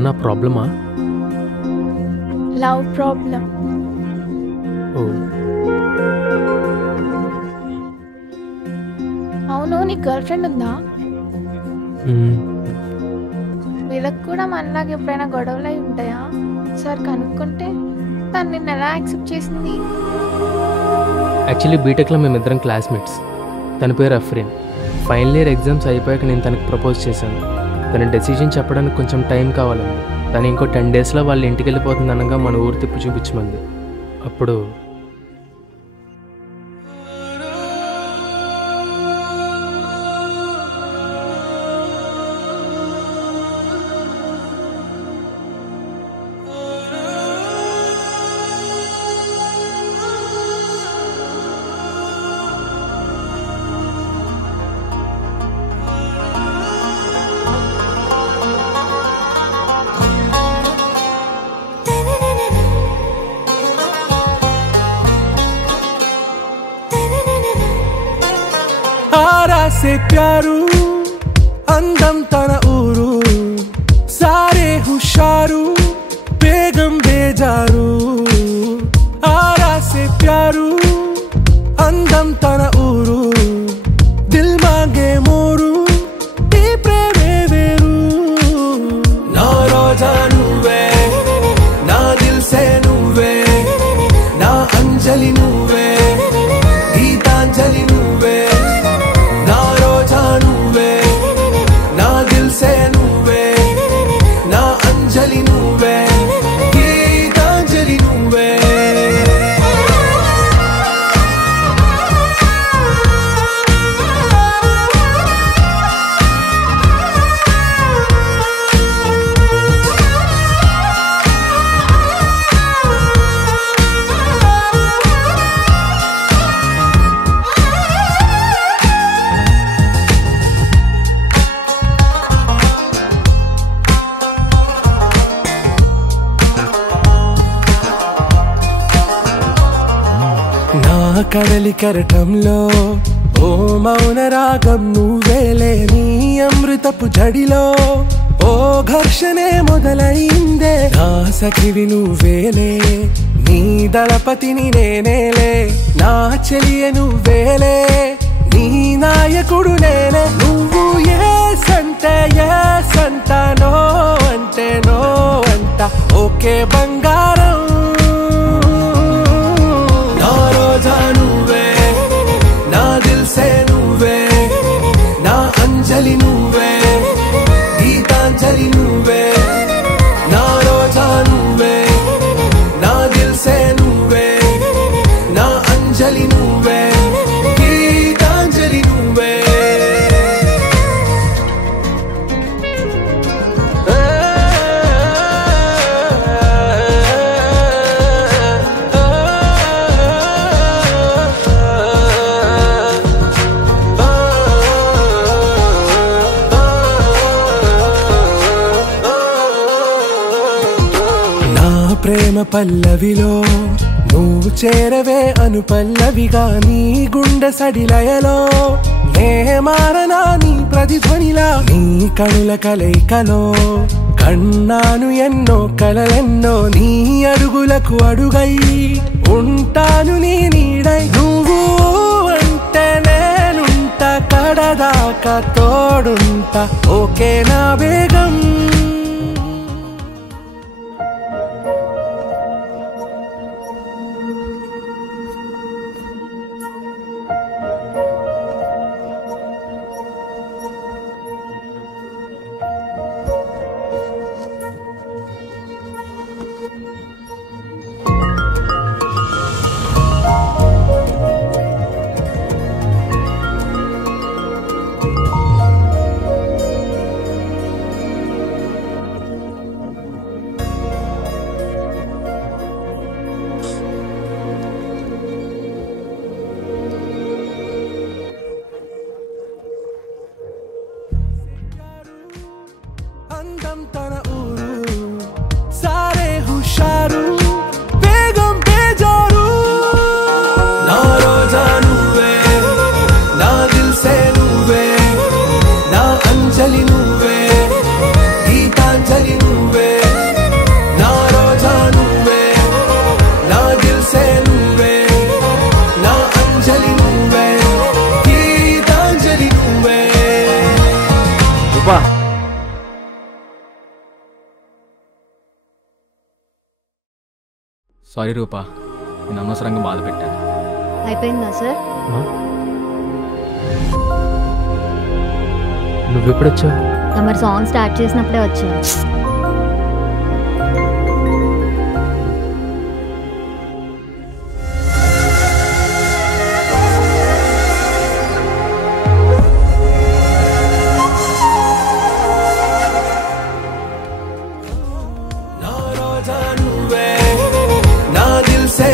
ఏమన్నా ప్రాబ్లమా? Love problem. ఓ, అవును, నీకు గర్ల్ ఫ్రెండ్ ఉందా? వీళ్ళకి కూడా మనలాగా ఎప్పుడైనా గొడవలు అయి ఉంటాయా? సార్ కనుక్కుంటే తను నిన్ను ఎలా యాక్సెప్ట్ చేసింది? యాక్చువల్లీ బీటెక్లో మేమిద్దరం క్లాస్మేట్స్. తన పేరు అఫ్రీన్. ఫైనల్ ఇయర్ ఎగ్జామ్స్ అయిపోయాక నేను తనకు ప్రపోజ్ చేశాను. తన డెసిషన్ చెప్పడానికి కొంచెం టైం కావాలండి. తను ఇంకో 10 డేస్లో వాళ్ళ ఇంటికి వెళ్ళిపోతుంది అనగా మన ఊరు తిప్పి చూపించమంది. అప్పుడు से प्यारू अंदम तन ऊरू सारे हुशारू बेगम बेजारू आरा से प्यारू अंदम तन ऊरू दिल मांगे मोरू ती प्रेमे वेरू ना रोजा नुवे ना दिल से नुवे ना अंजलि नुवे गीतांजलि नुवे కడలి కరటంలో ఓ మౌన రాగం నువ్వేలే నీ అమృతపు జడిలో ఓ ఘర్షణే మొదలైందే నా సఖివి నువ్వేలే నీ దళపతిని నేనేలే నా చెలియ నువ్వేలే నీ నాయకుడు నేనే నువ్వు ఏ సంట నో అంటే నో అంట ఓకే బంగారం నువ్వే నా దిల్ సే నువ్వే నా అంజలి నువ్వే గీతాంజలి నువ్వే నా రోజా నువ్వే నా దిల్ సే నువ్వే నా అంజలి నువ్వే గీతాంజలి నువ్వే ప్రేమ పల్లవిలో నువ్వు చేరవే అను పల్లవిగా నీ గుండె సడిలయలో నే మారనా నీ ప్రతిధ్వనిలా నీ కనుల కలయికలో కన్నాను ఎన్నో కలలెన్నో నీ అడుగులకు అడుగై ఉంటాను నీ నీడై నువ్వు అంటే నేనుంట కడదాకా తోడుంట ఓకే నా వేగం సారీ రూపా, నేను అనవసరంగా బాధ పెట్టాను. అయిపోయిందా సార్? నువ్వెప్పుడొచ్చావు? తమరు సాంగ్ స్టార్ట్ చేసినప్పుడే వచ్చాను. నా దిల్ సే